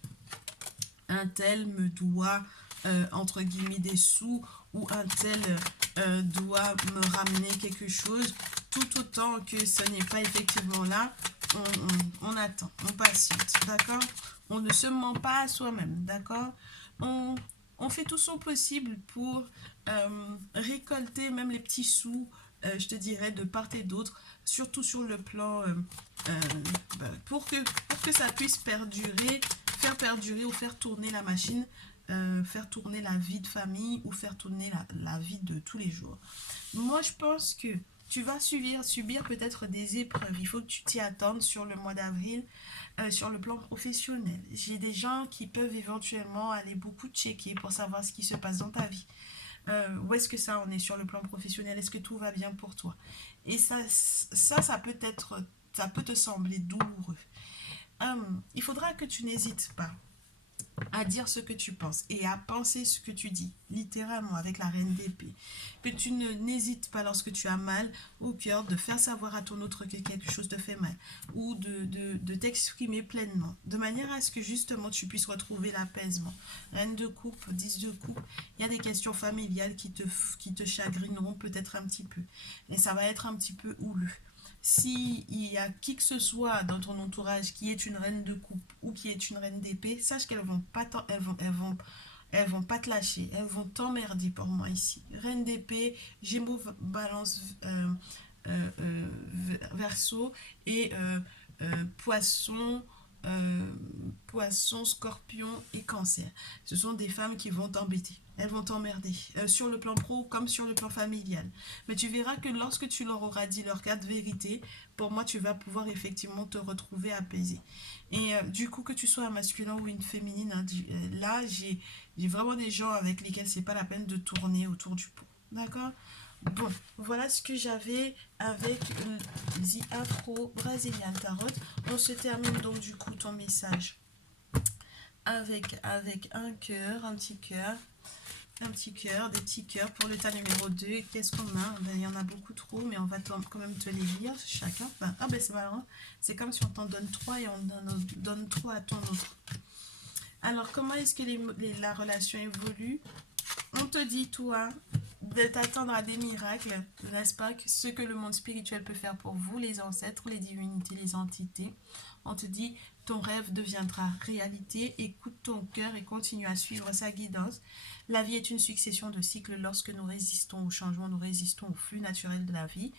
un tel me doit entre guillemets des sous ou un tel doit me ramener quelque chose, tout autant que ce n'est pas effectivement là, on attend, on patiente, d'accord? On ne se ment pas à soi-même, d'accord? On fait tout son possible pour récolter même les petits sous, je te dirais, de part et d'autre, surtout sur le plan pour que ça puisse perdurer, faire perdurer ou faire tourner la machine, faire tourner la vie de famille ou faire tourner la vie de tous les jours. Moi, je pense que tu vas subir peut-être des épreuves. Il faut que tu t'y attendes sur le mois d'avril, sur le plan professionnel. J'ai des gens qui peuvent éventuellement aller beaucoup checker pour savoir ce qui se passe dans ta vie. Où est-ce que ça en est sur le plan professionnel? Est-ce que tout va bien pour toi? Et ça peut te sembler douloureux. Il faudra que tu n'hésites pas à dire ce que tu penses et à penser ce que tu dis, littéralement avec la reine d'épée. Que tu n'hésites pas lorsque tu as mal au cœur de faire savoir à ton autre que quelque chose te fait mal ou de t'exprimer pleinement, de manière à ce que justement tu puisses retrouver l'apaisement. Reine de coupe, 10 de coupe, il y a des questions familiales qui te chagrineront peut-être un petit peu, mais ça va être un petit peu houleux. S'il y a qui que ce soit dans ton entourage qui est une reine de coupe ou qui est une reine d'épée, sache qu'elles vont pas elles vont pas te lâcher, elles vont t'emmerder pour moi ici. Reine d'épée, Gémeaux, Balance, Verseau et Poisson, Poisson, Scorpion et Cancer. Ce sont des femmes qui vont t'embêter. Elles vont t'emmerder, sur le plan pro comme sur le plan familial. Mais tu verras que lorsque tu leur auras dit leur cas de vérité, pour moi, tu vas pouvoir effectivement te retrouver apaisé. Et du coup, que tu sois un masculin ou une féminine, hein, là, j'ai vraiment des gens avec lesquels c'est pas la peine de tourner autour du pot. D'accord? Bon, voilà ce que j'avais avec The Afro Brazilian Tarot. On se termine donc du coup ton message avec un cœur, un petit cœur, des petits cœurs pour le tas numéro 2. Qu'est-ce qu'on a? Ben, il y en a beaucoup trop, mais on va quand même te les lire chacun. Ben, ah ben c'est marrant, c'est comme si on t'en donne 3 et on donne 3 à ton autre. Alors comment est-ce que la relation évolue? On te dit, toi, de t'attendre à des miracles, n'est-ce pas? Ce que le monde spirituel peut faire pour vous, les ancêtres, les divinités, les entités. On te dit, ton rêve deviendra réalité. Écoute ton cœur et continue à suivre sa guidance. La vie est une succession de cycles. Lorsque nous résistons au changement, nous résistons au flux naturel de la vie.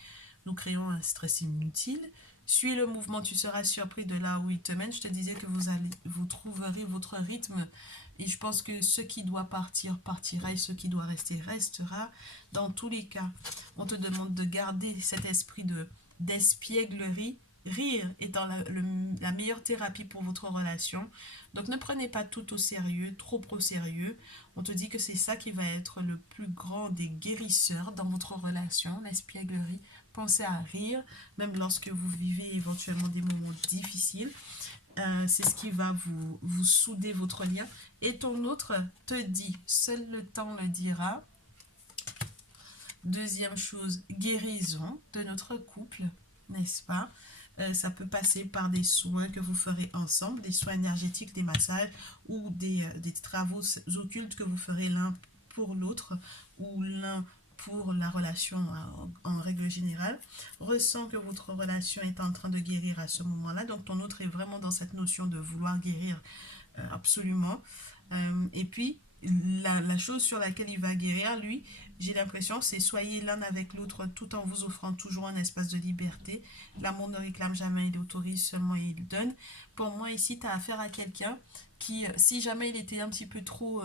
Nous créons un stress inutile. Suis le mouvement, tu seras surpris de là où il te mène. Je te disais que vous trouverez votre rythme. Et je pense que ce qui doit partir, partira. Et ce qui doit rester, restera. Dans tous les cas, on te demande de garder cet esprit d'espièglerie. Rire étant la meilleure thérapie pour votre relation. Donc ne prenez pas tout au sérieux, trop au sérieux. On te dit que c'est ça qui va être le plus grand des guérisseurs dans votre relation, l'espièglerie. Pensez à rire, même lorsque vous vivez éventuellement des moments difficiles. C'est ce qui va vous souder votre lien. Et ton autre te dit, seul le temps le dira. Deuxième chose, guérison de notre couple, n'est-ce pas? Ça peut passer par des soins que vous ferez ensemble, des soins énergétiques, des massages ou des travaux occultes que vous ferez l'un pour l'autre ou l'un pour la relation en règle générale. Ressens que votre relation est en train de guérir à ce moment-là. Donc ton autre est vraiment dans cette notion de vouloir guérir absolument. Et puis, la chose sur laquelle il va guérir, lui, j'ai l'impression, c'est soyez l'un avec l'autre tout en vous offrant toujours un espace de liberté. L'amour ne réclame jamais, il autorise seulement et il donne. Pour moi, ici, tu as affaire à quelqu'un qui, si jamais il était un petit peu trop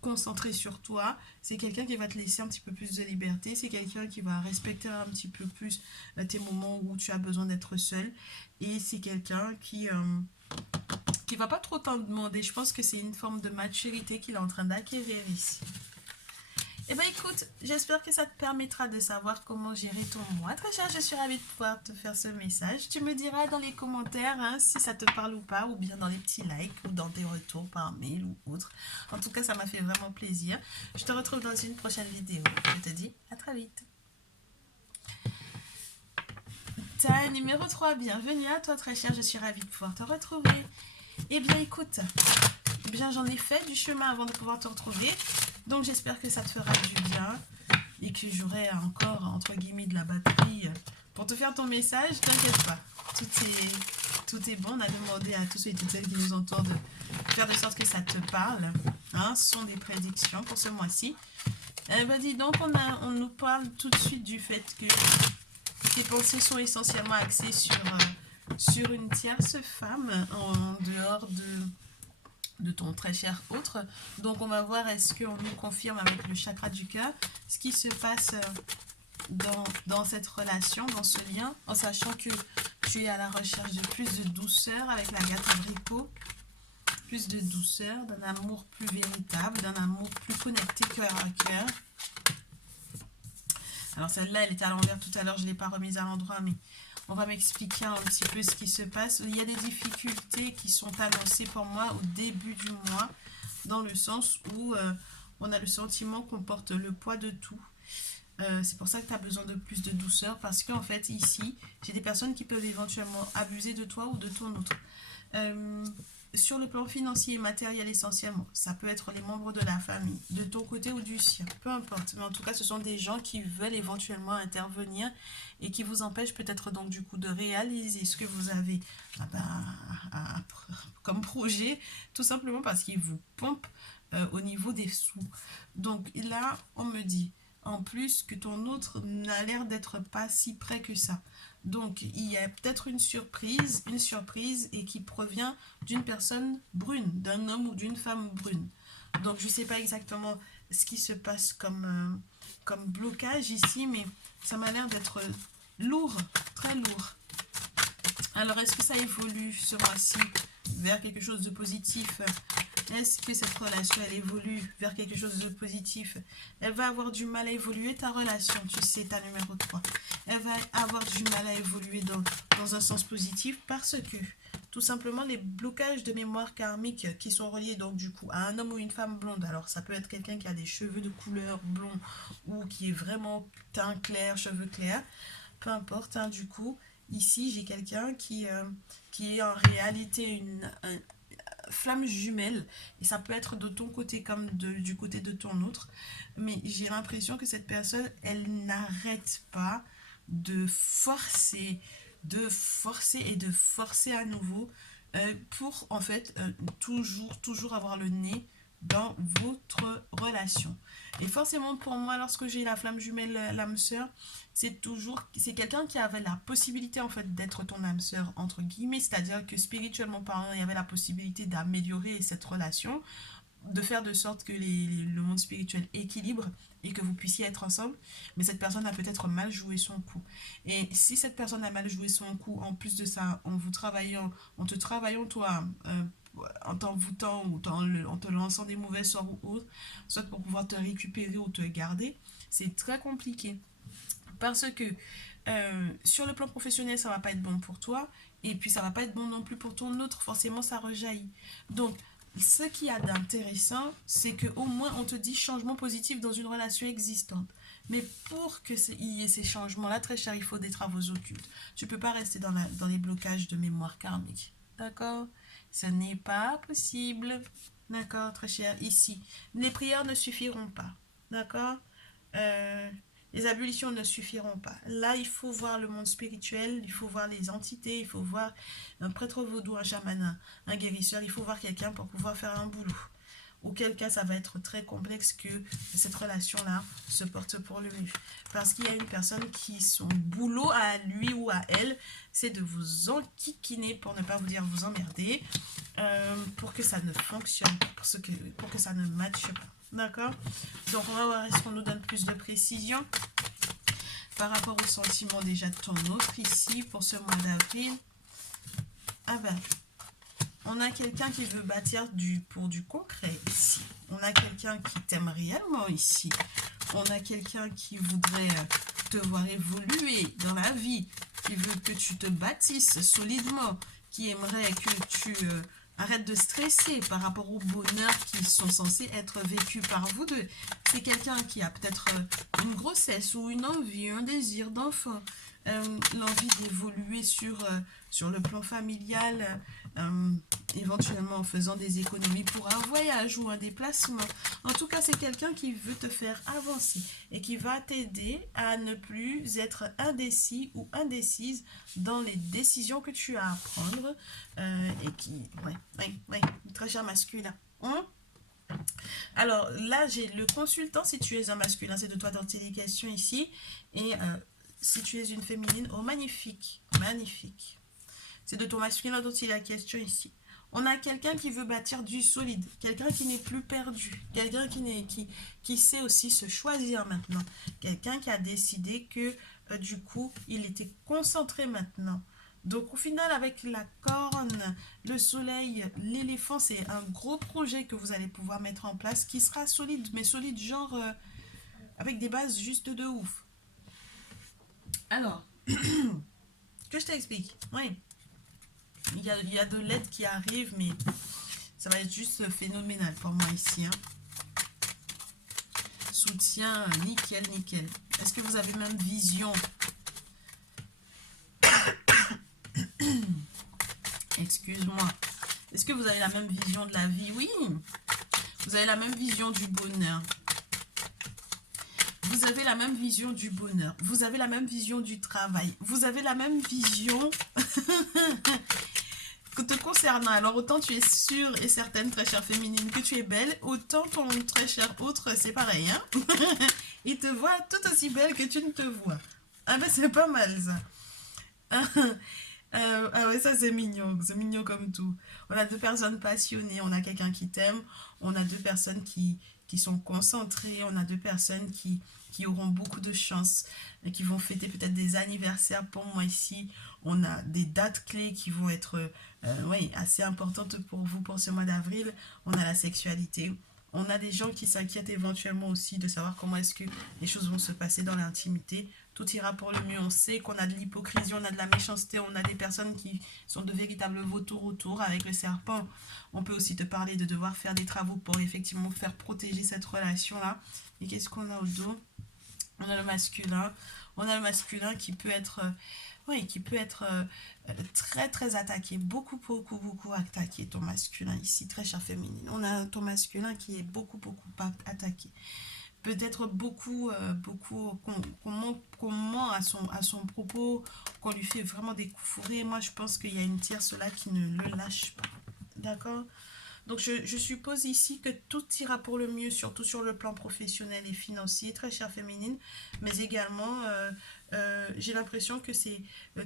concentré sur toi, c'est quelqu'un qui va te laisser un petit peu plus de liberté. C'est quelqu'un qui va respecter un petit peu plus tes moments où tu as besoin d'être seul. Et c'est quelqu'un qui va pas trop t'en demander. Je pense que c'est une forme de maturité qu'il est en train d'acquérir ici. Eh bien écoute, j'espère que ça te permettra de savoir comment gérer ton mois. Très cher, je suis ravie de pouvoir te faire ce message. Tu me diras dans les commentaires si ça te parle ou pas, ou bien dans les petits likes, ou dans tes retours par mail ou autre. En tout cas, ça m'a fait vraiment plaisir. Je te retrouve dans une prochaine vidéo. Je te dis à très vite. Taille numéro 3, bienvenue à toi très cher, je suis ravie de pouvoir te retrouver. Eh bien écoute, j'en ai fait du chemin avant de pouvoir te retrouver. Donc j'espère que ça te fera du bien et que j'aurai encore, entre guillemets, de la batterie pour te faire ton message. T'inquiète pas, tout est bon. On a demandé à tous ceux et toutes celles qui nous entourent de faire de sorte que ça te parle. Ce sont des prédictions pour ce mois-ci. Dis donc, on nous parle tout de suite du fait que tes pensées sont essentiellement axées sur une tierce femme en dehors de ton très cher autre. Donc on va voir est-ce qu'on nous confirme avec le chakra du cœur ce qui se passe dans cette relation, dans ce lien, en sachant que tu es à la recherche de plus de douceur avec la gâte abricot, plus de douceur, d'un amour plus véritable, d'un amour plus connecté cœur à cœur. Alors celle-là, elle était à l'envers tout à l'heure, je ne l'ai pas remise à l'endroit, mais On va m'expliquer un petit peu ce qui se passe. Il y a des difficultés qui sont annoncées pour moi au début du mois, dans le sens où on a le sentiment qu'on porte le poids de tout. C'est pour ça que tu as besoin de plus de douceur, parce qu'en fait, ici, j'ai des personnes qui peuvent éventuellement abuser de toi ou de ton autre. Euh, sur le plan financier et matériel essentiellement, ça peut être les membres de la famille, de ton côté ou du sien, peu importe. Mais en tout cas, ce sont des gens qui veulent éventuellement intervenir et qui vous empêchent peut-être donc du coup de réaliser ce que vous avez ah ben, comme projet, tout simplement parce qu'ils vous pompent au niveau des sous. Donc là, on me dit, en plus que ton autre n'a l'air d'être pas si près que ça. Donc, il y a peut-être une surprise et qui provient d'une personne brune, d'un homme ou d'une femme brune. Donc, je ne sais pas exactement ce qui se passe comme blocage ici, mais ça m'a l'air d'être lourd, très lourd. Alors, est-ce que ça évolue ce mois-ci vers quelque chose de positif? Est-ce que cette relation, elle évolue vers quelque chose de positif? Elle va avoir du mal à évoluer, ta relation, tu sais, ta numéro 3. Elle va avoir du mal à évoluer dans un sens positif parce que, tout simplement, les blocages de mémoire karmique qui sont reliés donc du coup à un homme ou une femme blonde. Alors, ça peut être quelqu'un qui a des cheveux de couleur blond ou qui est vraiment teint clair, cheveux clairs. Peu importe, hein, du coup, ici, j'ai quelqu'un qui est en réalité une flamme jumelle, et ça peut être de ton côté comme du côté de ton autre, mais j'ai l'impression que cette personne, elle n'arrête pas de forcer, et de forcer à nouveau pour en fait toujours avoir le nez dans votre relation. Et forcément pour moi, lorsque j'ai la flamme jumelle, l'âme sœur, c'est quelqu'un qui avait la possibilité en fait d'être ton âme sœur entre guillemets, c'est-à-dire que spirituellement parlant, il y avait la possibilité d'améliorer cette relation, de faire de sorte que le monde spirituel équilibre et que vous puissiez être ensemble, mais cette personne a peut-être mal joué son coup. Et si cette personne a mal joué son coup, en plus de ça, en te travaillant toi, en t'envoûtant ou en te lançant des mauvais sorts ou autres, soit pour pouvoir te récupérer ou te garder, c'est très compliqué. Parce que sur le plan professionnel, ça va pas être bon pour toi, et puis ça va pas être bon non plus pour ton autre, forcément ça rejaillit. Donc, ce qu'il y a d'intéressant, c'est qu'au moins on te dit changement positif dans une relation existante. Mais pour qu'il y ait ces changements-là, très cher, il faut des travaux occultes. Tu ne peux pas rester dans les blocages de mémoire karmique. D'accord? Ce n'est pas possible. D'accord, très cher. Ici, les prières ne suffiront pas. D'accord? Euh, les ablutions ne suffiront pas. Là, il faut voir le monde spirituel, il faut voir les entités, il faut voir un prêtre vaudou, un chaman, un guérisseur, il faut voir quelqu'un pour pouvoir faire un boulot. Auquel cas, ça va être très complexe que cette relation-là se porte pour le mieux. Parce qu'il y a une personne qui, son boulot à lui ou à elle, c'est de vous enquiquiner, pour ne pas vous dire vous emmerder, pour que ça ne fonctionne pas, pour que ça ne matche pas. D'accord? Donc, on va voir, est-ce qu'on nous donne plus de précision par rapport au sentiment déjà de ton autre ici pour ce mois d'avril. Ah ben, on a quelqu'un qui veut bâtir pour du concret ici. On a quelqu'un qui t'aime réellement ici. On a quelqu'un qui voudrait te voir évoluer dans la vie, qui veut que tu te bâtisses solidement, qui aimerait que tu arrêtes de stresser par rapport au bonheur qui sont censés être vécus par vous deux. C'est quelqu'un qui a peut-être une grossesse ou une envie, un désir d'enfant, l'envie d'évoluer sur le plan familial, éventuellement en faisant des économies pour un voyage ou un déplacement. En tout cas, c'est quelqu'un qui veut te faire avancer et qui va t'aider à ne plus être indécis ou indécise dans les décisions que tu as à prendre et qui... Ouais, très cher masculin. Alors là, j'ai le consultant, si tu es un masculin, c'est de toi dans tes questions ici. Et si tu es une féminine, oh magnifique, magnifique. C'est de ton masculin dont il est la question ici. On a quelqu'un qui veut bâtir du solide, quelqu'un qui n'est plus perdu, quelqu'un qui sait aussi se choisir maintenant, quelqu'un qui a décidé que du coup, il était concentré maintenant. Donc au final, avec la corne, le soleil, l'éléphant, c'est un gros projet que vous allez pouvoir mettre en place qui sera solide, mais solide genre avec des bases juste de ouf. Alors, Que je t'explique. Oui. Il y a de l'aide qui arrive, mais ça va être juste phénoménal pour moi ici. Hein. Soutien, nickel, nickel. Est-ce que vous avez même vision? Excuse-moi. Est-ce que vous avez la même vision de la vie? Oui. Vous avez la même vision du bonheur. Vous avez la même vision du bonheur. Vous avez la même vision du travail. Vous avez la même vision que te concernant. Alors, autant tu es sûre et certaine, très chère féminine, que tu es belle, autant ton très cher autre, c'est pareil. Hein. Il te voit tout aussi belle que tu ne te vois. Ah ben, c'est pas mal, ça. Ah ouais, ça c'est mignon comme tout. On a deux personnes passionnées, on a quelqu'un qui t'aime, on a deux personnes qui sont concentrées, on a deux personnes qui auront beaucoup de chance et qui vont fêter peut-être des anniversaires. Pour moi ici, on a des dates clés qui vont être oui, assez importantes pour vous pour ce mois d'avril. On a la sexualité. On a des gens qui s'inquiètent éventuellement aussi de savoir comment est-ce que les choses vont se passer dans l'intimité. Tout ira pour le mieux. On sait qu'on a de l'hypocrisie, on a de la méchanceté, on a des personnes qui sont de véritables vautours autour avec le serpent. On peut aussi te parler de devoir faire des travaux pour effectivement faire protéger cette relation-là. Et qu'est-ce qu'on a au dos? On a le masculin. On a le masculin qui peut être, oui, qui peut être très très attaqué. Beaucoup attaqué, ton masculin ici, très chère féminine. On a ton masculin qui est beaucoup attaqué. Peut-être qu'on ment à son propos, qu'on lui fait vraiment des coups fourrés. Moi, je pense qu'il y a une tierce là qui ne le lâche pas. D'accord? Donc, je suppose ici que tout ira pour le mieux, surtout sur le plan professionnel et financier, très chère féminine. Mais également, j'ai l'impression que c'est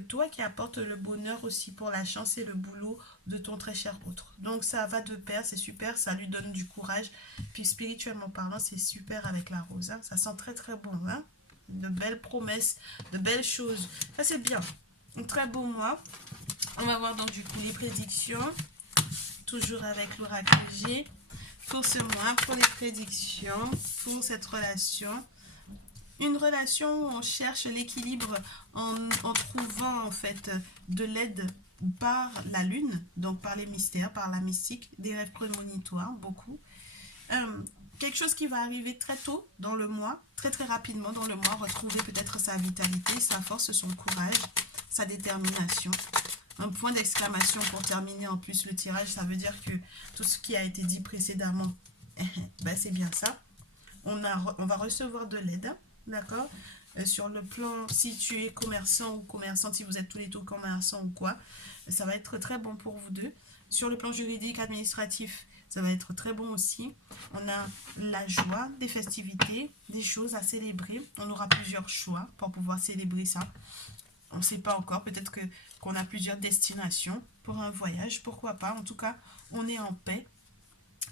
toi qui apportes le bonheur aussi pour la chance et le boulot de ton très cher autre. Donc, ça va de pair, c'est super, ça lui donne du courage. Puis, spirituellement parlant, c'est super avec la rose. Hein. Ça sent très, très bon. Hein. De belles promesses, de belles choses. Ça, c'est bien. Un très beau mois. On va voir donc du coup les prédictions. Toujours avec l'oracle G pour ce mois, pour les prédictions, pour cette relation. Une relation où on cherche l'équilibre en trouvant en fait de l'aide par la lune, donc par les mystères, par la mystique, des rêves prémonitoires, beaucoup. Quelque chose qui va arriver très tôt dans le mois, très très rapidement dans le mois, retrouver peut-être sa vitalité, sa force, son courage, sa détermination. Un point d'exclamation pour terminer en plus le tirage, ça veut dire que tout ce qui a été dit précédemment, ben c'est bien ça. On va recevoir de l'aide, d'accord, sur le plan, si tu es commerçant ou commerçante, si vous êtes tous les deux commerçants ou quoi, ça va être très bon pour vous deux. Sur le plan juridique, administratif, ça va être très bon aussi. On a la joie, des festivités, des choses à célébrer. On aura plusieurs choix pour pouvoir célébrer ça. On ne sait pas encore, peut-être qu'on a plusieurs destinations pour un voyage, pourquoi pas. En tout cas, on est en paix,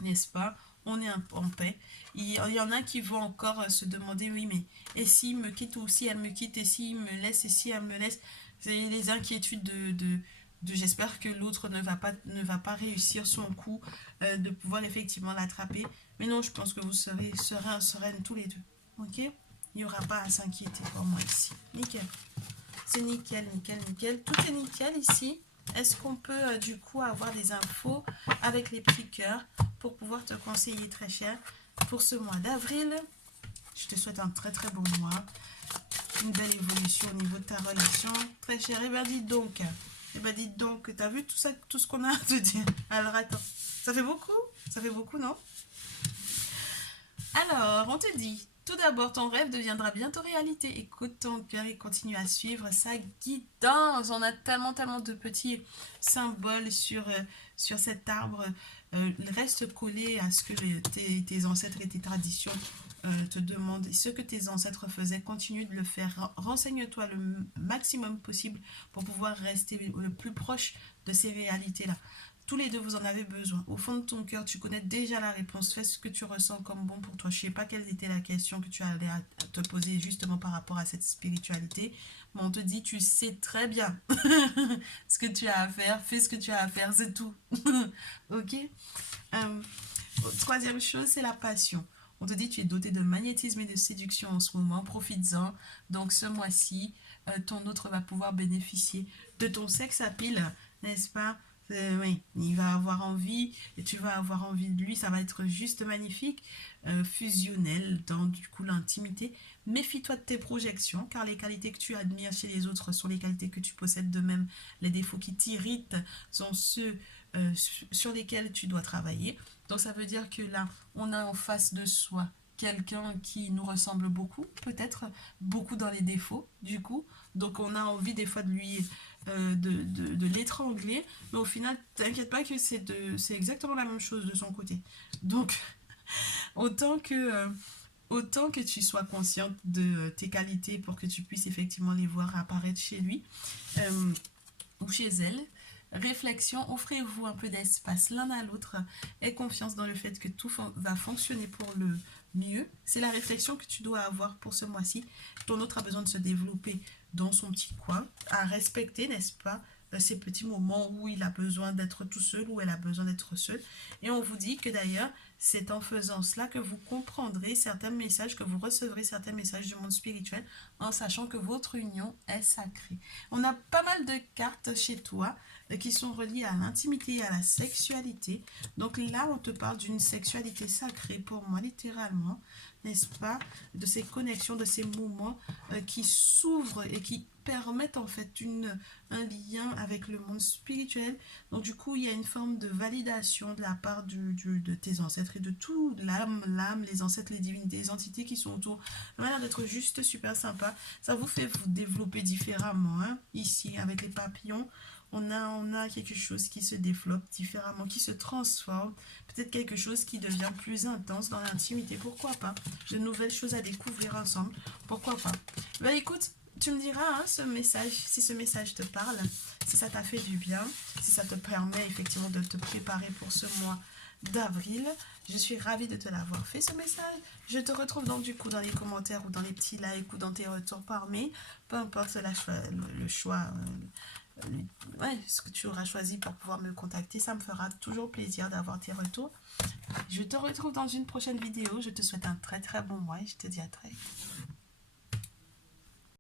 n'est-ce pas? On est en paix. Il y en a qui vont encore se demander, oui, mais et s'il me quitte ou si elle me quitte, et s'il me laisse, et si elle me laisse? C'est les inquiétudes de j'espère que l'autre ne va pas réussir son coup, de pouvoir effectivement l'attraper. Mais non, je pense que vous serez sereines tous les deux. Ok? Il n'y aura pas à s'inquiéter pour moi ici. Nickel. C'est nickel. Tout est nickel ici. Est-ce qu'on peut du coup avoir des infos avec les petits cœurs pour pouvoir te conseiller très cher pour ce mois d'avril? Je te souhaite un très très bon mois. Une belle évolution au niveau de ta relation. Très cher. Et ben dis donc, t'as vu tout ça, tout ce qu'on a à te dire? Alors attends, ça fait beaucoup, non? Alors, on te dit, tout d'abord, ton rêve deviendra bientôt réalité. Écoute ton cœur et continue à suivre sa guidance. On a tellement de petits symboles sur cet arbre. Reste collé à ce que tes ancêtres et tes traditions te demandent. Ce que tes ancêtres faisaient, continue de le faire. Renseigne-toi le maximum possible pour pouvoir rester le plus proche de ces réalités-là. Tous les deux, vous en avez besoin. Au fond de ton cœur, tu connais déjà la réponse. Fais ce que tu ressens comme bon pour toi. Je ne sais pas quelle était la question que tu allais te poser justement par rapport à cette spiritualité. Mais on te dit, tu sais très bien ce que tu as à faire. Fais ce que tu as à faire, c'est tout. Ok. Troisième chose, c'est la passion. On te dit, tu es doté de magnétisme et de séduction en ce moment. Profites-en. Donc ce mois-ci, ton autre va pouvoir bénéficier de ton sexe à pile, n'est-ce pas? Oui, il va avoir envie et tu vas avoir envie de lui, ça va être juste magnifique, fusionnel dans du coup l'intimité. Méfie-toi de tes projections car les qualités que tu admires chez les autres sont les qualités que tu possèdes de même. Les défauts qui t'irritent sont ceux sur lesquels tu dois travailler. Donc ça veut dire que là, on a en face de soi quelqu'un qui nous ressemble beaucoup, peut-être beaucoup dans les défauts du coup. Donc on a envie des fois de lui de l'étrangler, mais au final, t'inquiète pas que c'est exactement la même chose de son côté. Donc autant que autant que tu sois consciente de tes qualités pour que tu puisses effectivement les voir apparaître chez lui euh, ou chez elle. Réflexion, offrez-vous un peu d'espace l'un à l'autre et confiance dans le fait que tout va fonctionner pour le mieux. C'est la réflexion que tu dois avoir pour ce mois-ci. Ton autre a besoin de se développer dans son petit coin, à respecter, n'est-ce pas, ces petits moments où il a besoin d'être tout seul, où elle a besoin d'être seule. Et on vous dit que d'ailleurs, c'est en faisant cela que vous comprendrez certains messages, que vous recevrez certains messages du monde spirituel, en sachant que votre union est sacrée. On a pas mal de cartes chez toi qui sont reliées à l'intimité et à la sexualité. Donc là, on te parle d'une sexualité sacrée pour moi, littéralement, n'est-ce pas? De ces connexions, de ces moments qui s'ouvrent et qui permettent en fait un lien avec le monde spirituel. Donc du coup, il y a une forme de validation de la part de tes ancêtres et de tout, l'âme, les ancêtres, les divinités, les entités qui sont autour. Ça a l'air d'être juste super sympa. Ça vous fait vous développer différemment. Hein. Ici, avec les papillons, on a quelque chose qui se développe différemment, qui se transforme. Peut-être quelque chose qui devient plus intense dans l'intimité. Pourquoi pas? De nouvelles choses à découvrir ensemble. Pourquoi pas? Ben écoute, tu me diras hein, ce message, si ce message te parle, si ça t'a fait du bien, si ça te permet effectivement de te préparer pour ce mois d'avril. Je suis ravie de te l'avoir fait ce message. Je te retrouve donc du coup dans les commentaires ou dans les petits likes ou dans tes retours par mail. Peu importe le choix, ouais, ce que tu auras choisi pour pouvoir me contacter. Ça me fera toujours plaisir d'avoir tes retours. Je te retrouve dans une prochaine vidéo. Je te souhaite un très très bon mois et je te dis à très vite.